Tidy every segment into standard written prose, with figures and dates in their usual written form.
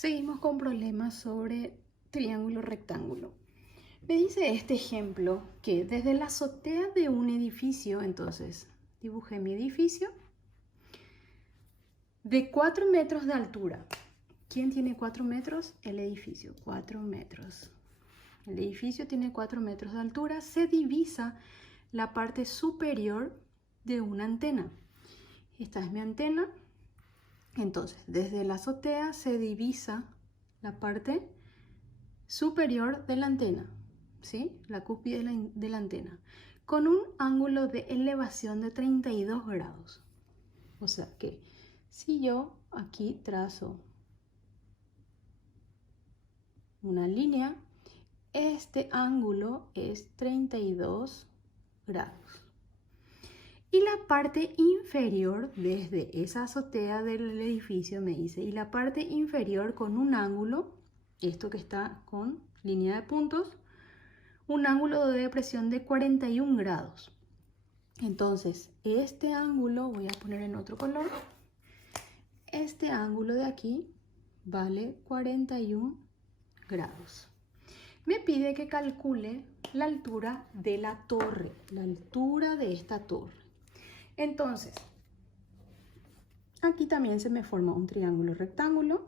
Seguimos con problemas sobre triángulo rectángulo. Me dice este ejemplo que desde la azotea de un edificio, entonces dibujé mi edificio, de 4 metros de altura. ¿Quién tiene 4 metros? El edificio, 4 metros. El edificio tiene 4 metros de altura. Se divisa la parte superior de una antena. Esta es mi antena. Entonces, desde la azotea se divisa la parte superior de la antena, ¿sí? La cúspide de la antena, con un ángulo de elevación de 32 grados. O sea que si yo aquí trazo una línea, este ángulo es 32 grados. Y la parte inferior, desde esa azotea del edificio me dice, y la parte inferior con un ángulo, esto que está con línea de puntos, un ángulo de depresión de 41 grados. Entonces, este ángulo, voy a poner en otro color, este ángulo de aquí vale 41 grados. Me pide que calcule la altura de la torre, la altura de esta torre. Entonces, aquí también se me forma un triángulo rectángulo.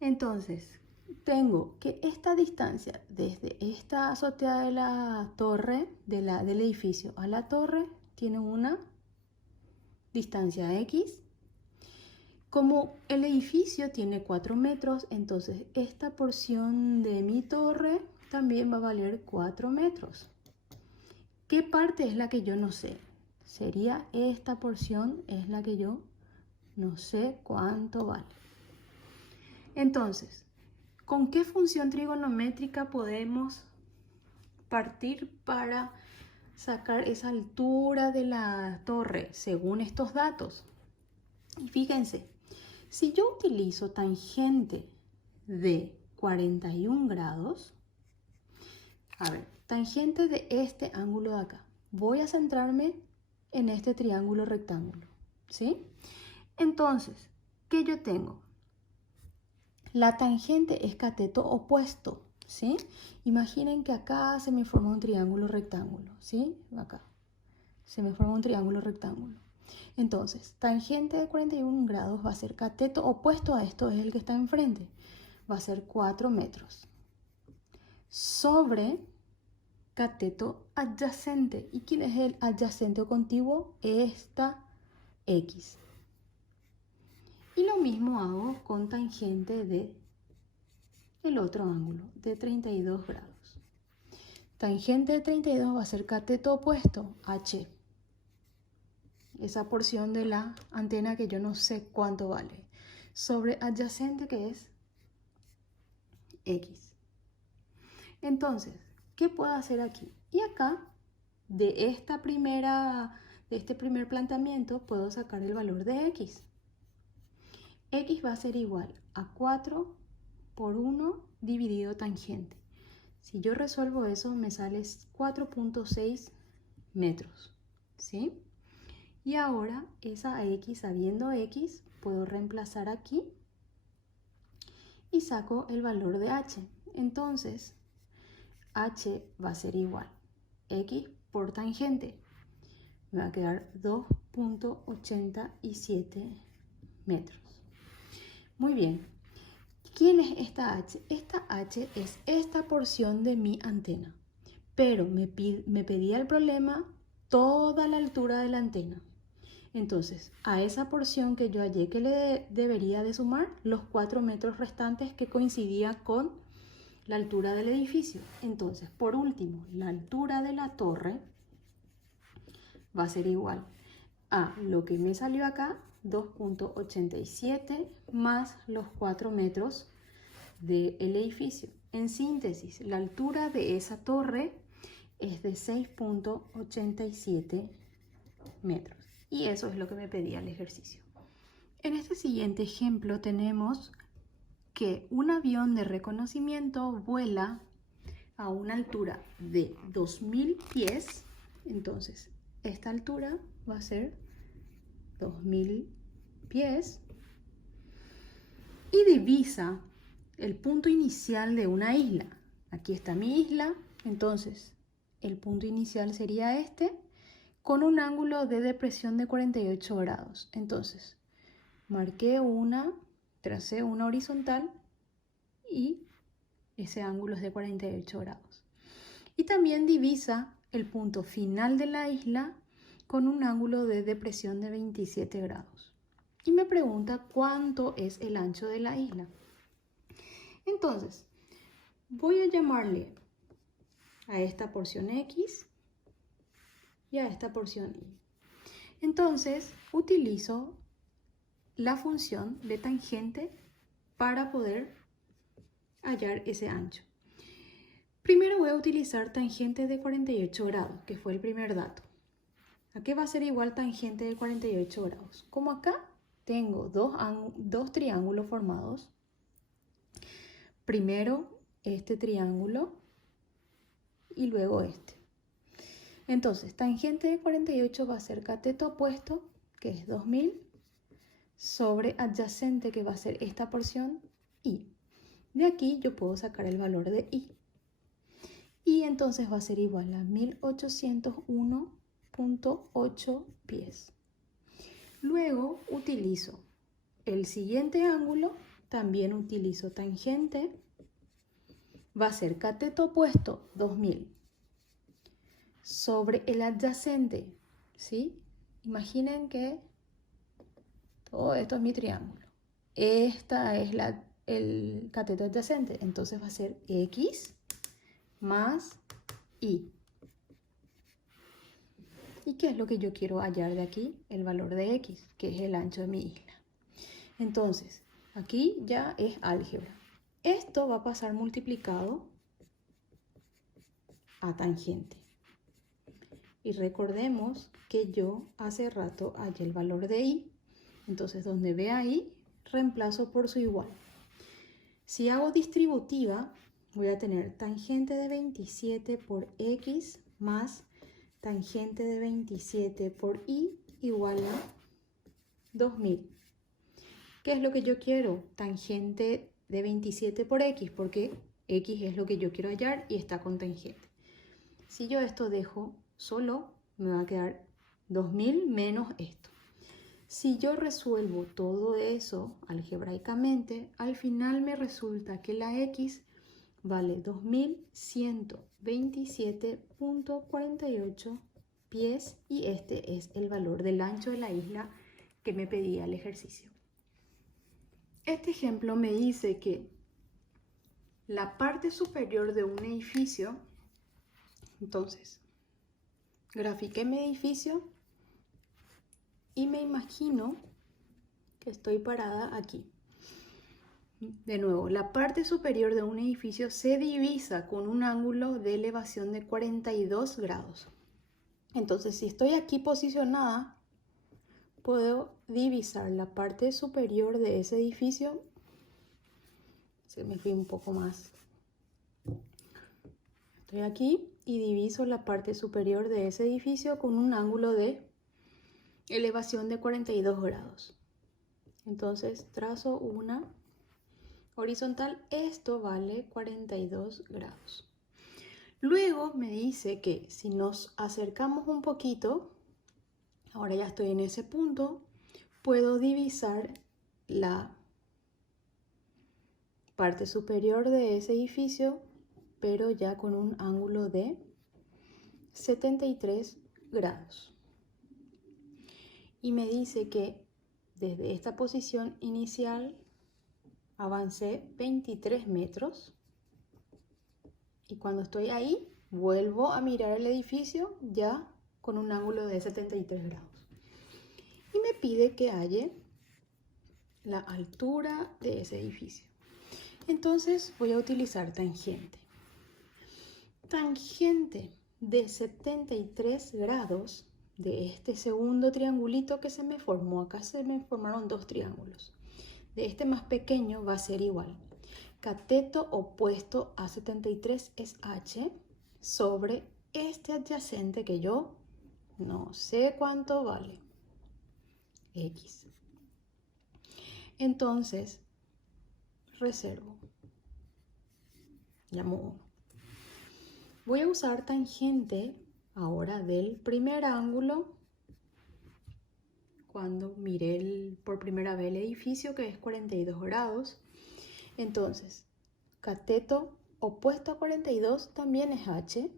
Entonces, tengo que esta distancia desde esta azotea de la torre, del edificio a la torre, tiene una distancia X. Como el edificio tiene 4 metros, entonces esta porción de mi torre también va a valer 4 metros. ¿Qué parte es la que yo no sé? Sería esta porción, es la que yo no sé cuánto vale. Entonces, ¿con qué función trigonométrica podemos partir para sacar esa altura de la torre según estos datos? Y fíjense, si yo utilizo tangente de 41 grados, a ver, tangente de este ángulo de acá, voy a centrarme en este triángulo rectángulo, ¿sí? Entonces, ¿qué yo tengo? La tangente es cateto opuesto, ¿sí? Imaginen que acá se me forma un triángulo rectángulo, ¿sí? Acá se me forma un triángulo rectángulo. Entonces, tangente de 41 grados va a ser cateto opuesto a esto, es el que está enfrente. Va a ser 4 metros. Sobre cateto adyacente. ¿Y quién es el adyacente o contiguo? Esta X. Y lo mismo hago con tangente de el otro ángulo, de 32 grados. Tangente de 32 va a ser cateto opuesto, H. Esa porción de la antena que yo no sé cuánto vale. Sobre adyacente, que es X. Entonces, ¿qué puedo hacer aquí? Y acá, de este primer planteamiento, puedo sacar el valor de X. X va a ser igual a 4 por 1 dividido tangente. Si yo resuelvo eso, me sale 4.6 metros, ¿sí? Y ahora esa X, sabiendo X, puedo reemplazar aquí y saco el valor de H. Entonces, H va a ser igual X por tangente. Me va a quedar 2.87 metros. Muy bien. ¿Quién es esta H? Esta H es esta porción de mi antena. Pero me pedía el problema toda la altura de la antena. Entonces, a esa porción que yo hallé que le debería de sumar los 4 metros restantes que coincidía con la altura del edificio. Entonces, por último, la altura de la torre va a ser igual a lo que me salió acá, 2.87 más los 4 metros del edificio. En síntesis, la altura de esa torre es de 6.87 metros. Y eso es lo que me pedía el ejercicio. En este siguiente ejemplo tenemos que un avión de reconocimiento vuela a una altura de 2000 pies. Entonces, esta altura va a ser 2000 pies. y divisa el punto inicial de una isla. Aquí está mi isla, entonces el punto inicial sería este, con un ángulo de depresión de 48 grados. Entonces, tracé una horizontal y ese ángulo es de 48 grados. Y también divisa el punto final de la isla con un ángulo de depresión de 27 grados. Y me pregunta cuánto es el ancho de la isla. Entonces, voy a llamarle a esta porción X y a esta porción Y. Entonces, utilizo la función de tangente para poder hallar ese ancho. Primero voy a utilizar tangente de 48 grados, que fue el primer dato. ¿A qué va a ser igual tangente de 48 grados? Como acá tengo dos triángulos formados. Primero este triángulo y luego este. Entonces, tangente de 48 va a ser cateto opuesto, que es 2000, sobre adyacente, que va a ser esta porción, Y. De aquí yo puedo sacar el valor de Y. Y entonces va a ser igual a 1801.8 pies. Luego utilizo el siguiente ángulo, también utilizo tangente, va a ser cateto opuesto 2000 sobre el adyacente, ¿sí? Imaginen que todo esto es mi triángulo. Esta es el cateto adyacente, entonces va a ser X más Y. ¿Y qué es lo que yo quiero hallar de aquí? El valor de X, que es el ancho de mi isla. Entonces, aquí ya es álgebra. Esto va a pasar multiplicado a tangente. Y recordemos que yo hace rato hallé el valor de Y. Entonces, donde vea Y, reemplazo por su igual. Si hago distributiva, voy a tener tangente de 27 por X más tangente de 27 por Y igual a 2000. ¿Qué es lo que yo quiero? Tangente de 27 por X, porque X es lo que yo quiero hallar y está con tangente. Si yo esto dejo solo, me va a quedar 2000 menos esto. Si yo resuelvo todo eso algebraicamente, al final me resulta que la X vale 2127.48 pies y este es el valor del ancho de la isla que me pedía el ejercicio. Este ejemplo me dice que la parte superior de un edificio, entonces, grafiqué mi edificio y me imagino que estoy parada aquí. De nuevo, la parte superior de un edificio se divisa con un ángulo de elevación de 42 grados. Entonces, si estoy aquí posicionada, puedo divisar la parte superior de ese edificio. Se me fui un poco más. Estoy aquí y diviso la parte superior de ese edificio con un ángulo de elevación de 42 grados. Entonces, trazo una horizontal, esto vale 42 grados. Luego me dice que si nos acercamos un poquito, ahora ya estoy en ese punto, puedo divisar la parte superior de ese edificio, pero ya con un ángulo de 73 grados. Y me dice que desde esta posición inicial avancé 23 metros y cuando estoy ahí vuelvo a mirar el edificio ya con un ángulo de 73 grados. Y me pide que halle la altura de ese edificio. Entonces voy a utilizar tangente. Tangente de 73 grados de este segundo triangulito que se me formó. Acá se me formaron dos triángulos. De este más pequeño va a ser igual. Cateto opuesto a 73 es H sobre este adyacente que yo no sé cuánto vale, X. Entonces, reservo. Llamo 1. Voy a usar tangente ahora del primer ángulo cuando miré por primera vez el edificio, que es 42 grados. Entonces, cateto opuesto a 42 también es h.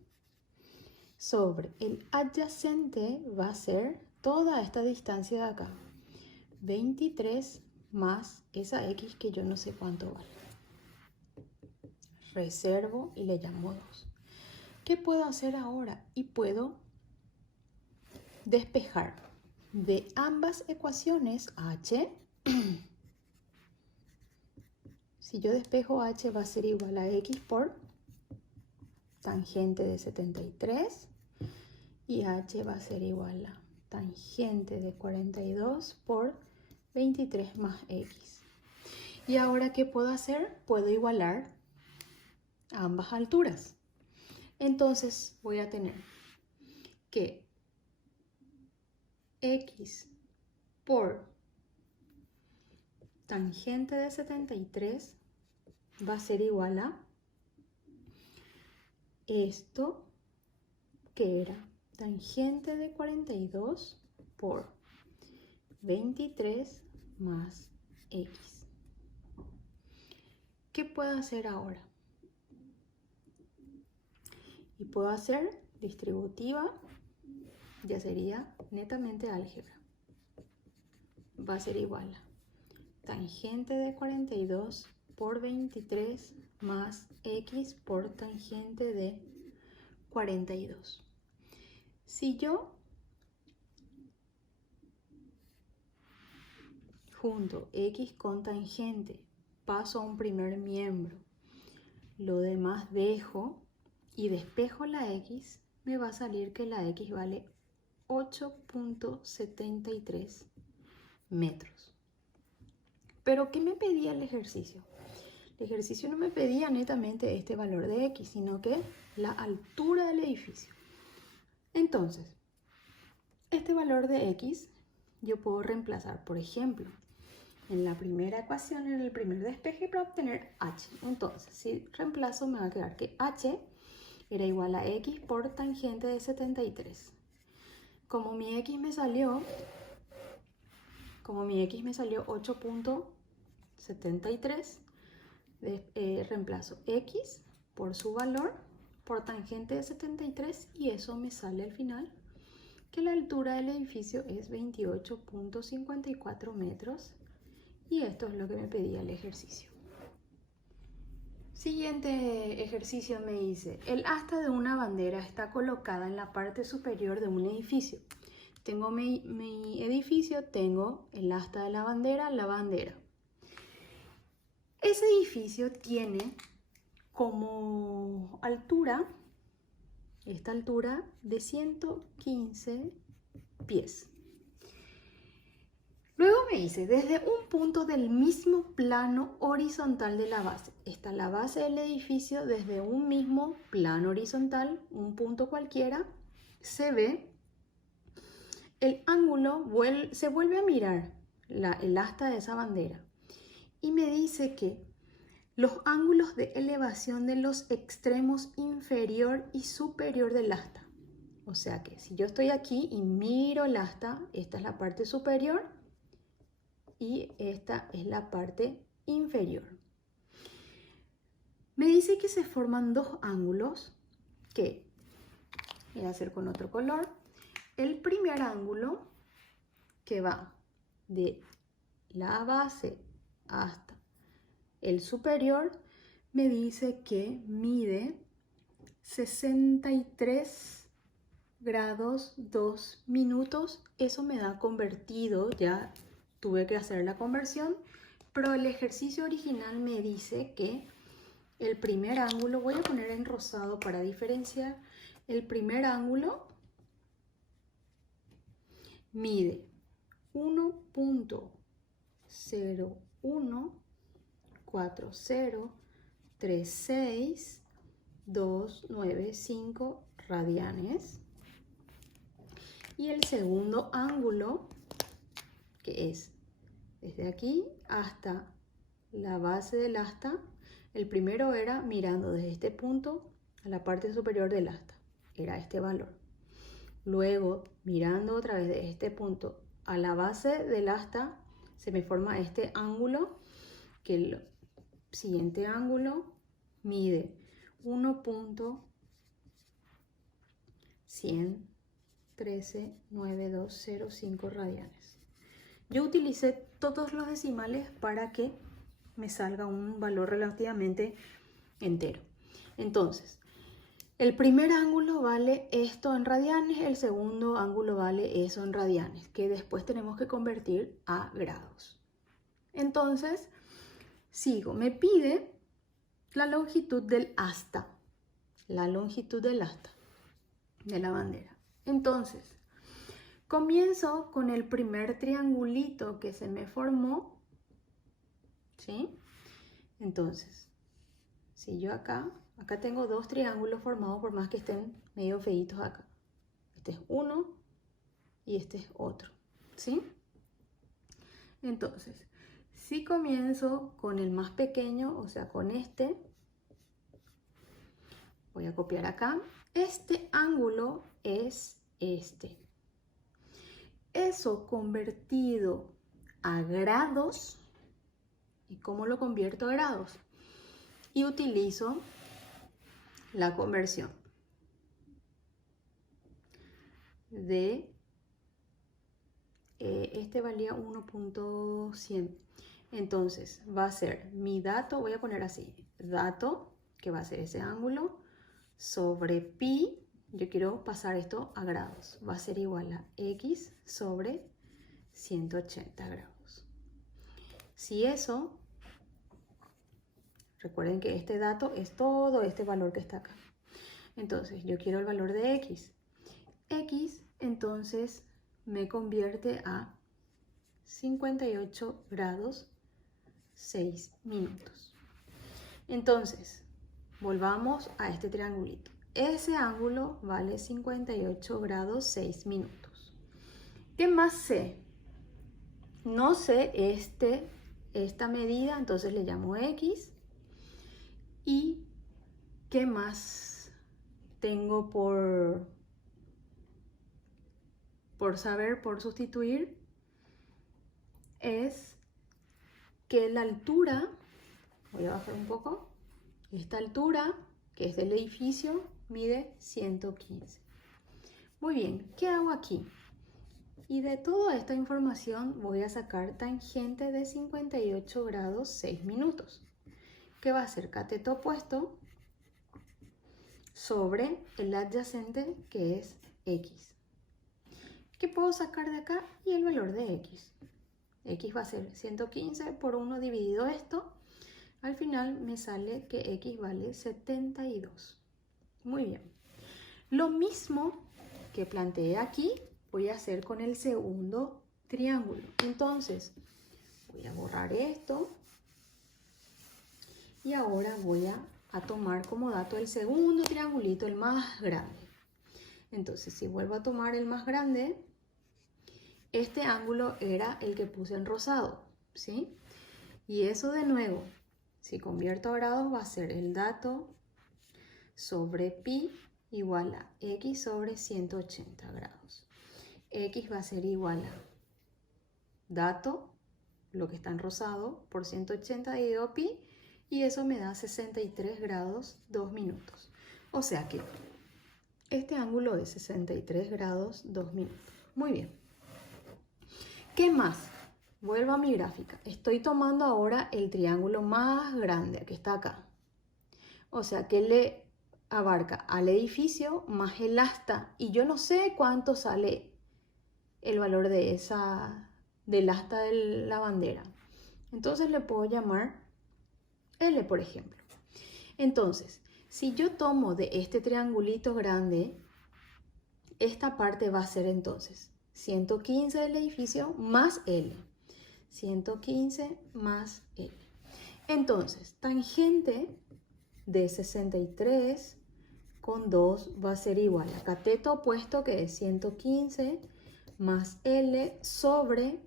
Sobre el adyacente va a ser toda esta distancia de acá. 23 más esa x que yo no sé cuánto vale. Reservo y le llamo 2. ¿Qué puedo hacer ahora? Y puedo despejar de ambas ecuaciones h. Si yo despejo h va a ser igual a x por tangente de 73 y h va a ser igual a tangente de 42 por 23 más x. Y ahora, ¿qué puedo hacer? Puedo igualar a ambas alturas. Entonces voy a tener que x por tangente de 73 va a ser igual a esto, que era tangente de 42 por 23 más x. ¿Qué puedo hacer ahora? Y puedo hacer distributiva, ya sería netamente álgebra. Va a ser igual a tangente de 42 por 23 más x por tangente de 42. Si yo junto x con tangente, paso a un primer miembro, lo demás dejo y despejo la x, me va a salir que la x vale 8.73 metros. ¿Pero qué me pedía el ejercicio? El ejercicio no me pedía netamente este valor de x, sino que la altura del edificio. Entonces, este valor de x yo puedo reemplazar, por ejemplo, en la primera ecuación, en el primer despeje, para obtener h. Entonces, si reemplazo, me va a quedar que h era igual a x por tangente de 73. Como mi x me salió 8.73, reemplazo x por su valor por tangente de 73 y eso me sale al final que la altura del edificio es 28.54 metros y esto es lo que me pedía el ejercicio. Siguiente ejercicio me dice, el asta de una bandera está colocada en la parte superior de un edificio. Tengo mi edificio, tengo el asta de la bandera. Ese edificio tiene como altura, esta altura de 115 pies. Luego me dice, desde un punto del mismo plano horizontal de la base. Está la base del edificio desde un mismo plano horizontal, un punto cualquiera, se ve el ángulo, se vuelve a mirar el asta de esa bandera y me dice que los ángulos de elevación de los extremos inferior y superior del asta. O sea que si yo estoy aquí y miro el asta, esta es la parte superior y esta es la parte inferior. Me dice que se forman dos ángulos que voy a hacer con otro color. El primer ángulo, que va de la base hasta el superior, me dice que mide 63 grados 2 minutos. Eso me da convertido, ya tuve que hacer la conversión, pero el ejercicio original me dice que el primer ángulo, voy a poner en rosado para diferenciar, el primer ángulo mide 1.01036.295 radianes. Y el segundo ángulo, que es desde aquí hasta la base del asta. El primero era mirando desde este punto a la parte superior del asta, era este valor. Luego, mirando otra vez de este punto a la base del asta, se me forma este ángulo, que el siguiente ángulo mide 1.1139205 radianes. Yo utilicé todos los decimales para que me salga un valor relativamente entero. Entonces, el primer ángulo vale esto en radianes, el segundo ángulo vale eso en radianes, que después tenemos que convertir a grados. Entonces, sigo. Me pide la longitud del asta, la longitud del asta de la bandera. Entonces, comienzo con el primer triangulito que se me formó, ¿sí? Entonces, si yo acá tengo dos triángulos formados, por más que estén medio feitos acá. Este es uno y este es otro, ¿sí? Entonces, si comienzo con el más pequeño, o sea, con este, voy a copiar acá. Este ángulo es este. Eso convertido a grados. ¿Y cómo lo convierto a grados? Y utilizo la conversión de este valía 1.100. Entonces va a ser mi dato, voy a poner así, dato, que va a ser ese ángulo, sobre pi, yo quiero pasar esto a grados, va a ser igual a x sobre 180 grados. Si eso, recuerden que este dato es todo este valor que está acá. Entonces, yo quiero el valor de x. X, entonces, me convierte a 58 grados 6 minutos. Entonces, volvamos a este triangulito. Ese ángulo vale 58 grados 6 minutos. ¿Qué más sé? No sé esta medida, entonces le llamo x. ¿Y qué más tengo por saber, por sustituir? Es que la altura, voy a bajar un poco, esta altura, que es del edificio, mide 115. Muy bien, ¿qué hago aquí? Y de toda esta información voy a sacar tangente de 58 grados 6 minutos. Que va a ser cateto opuesto sobre el adyacente, que es x. ¿Qué puedo sacar de acá? Y el valor de x. X va a ser 115 por 1 dividido esto. Al final me sale que x vale 72. Muy bien. Lo mismo que planteé aquí, voy a hacer con el segundo triángulo. Entonces, voy a borrar esto. Y ahora voy a tomar como dato el segundo triangulito, el más grande. Entonces, si vuelvo a tomar el más grande, este ángulo era el que puse en rosado, ¿sí? Y eso de nuevo, si convierto a grados, va a ser el dato sobre pi igual a x sobre 180 grados. X va a ser igual a dato, lo que está en rosado, por 180 dividido pi, y eso me da 63 grados 2 minutos. O sea que este ángulo es 63 grados 2 minutos. Muy bien. ¿Qué más? Vuelvo a mi gráfica. Estoy tomando ahora el triángulo más grande, que está acá. O sea que le abarca al edificio más el asta. Y yo no sé cuánto sale el valor de del asta de la bandera. Entonces le puedo llamar L, por ejemplo. Entonces, si yo tomo de este triangulito grande, esta parte va a ser entonces 115 del edificio más L. 115 más L. Entonces, tangente de 63 con 2 va a ser igual a cateto opuesto, que es 115 más L sobre,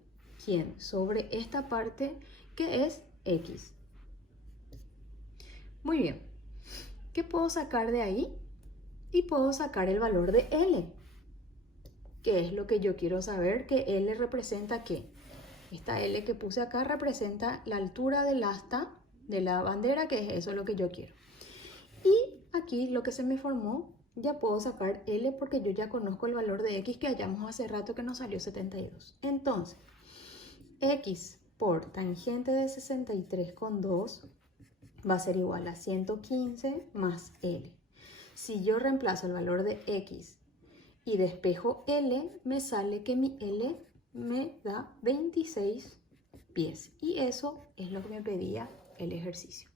¿quién? Sobre esta parte que es X. Muy bien. ¿Qué puedo sacar de ahí? Y puedo sacar el valor de L, que es lo que yo quiero saber, que L representa ¿qué? Esta L que puse acá representa la altura del asta de la bandera, que es eso lo que yo quiero. Y aquí lo que se me formó, ya puedo sacar L porque yo ya conozco el valor de X que hallamos hace rato que nos salió 72. Entonces, X por tangente de 63,2 va a ser igual a 115 más L. Si yo reemplazo el valor de X y despejo L, me sale que mi L me da 26 pies. Y eso es lo que me pedía el ejercicio.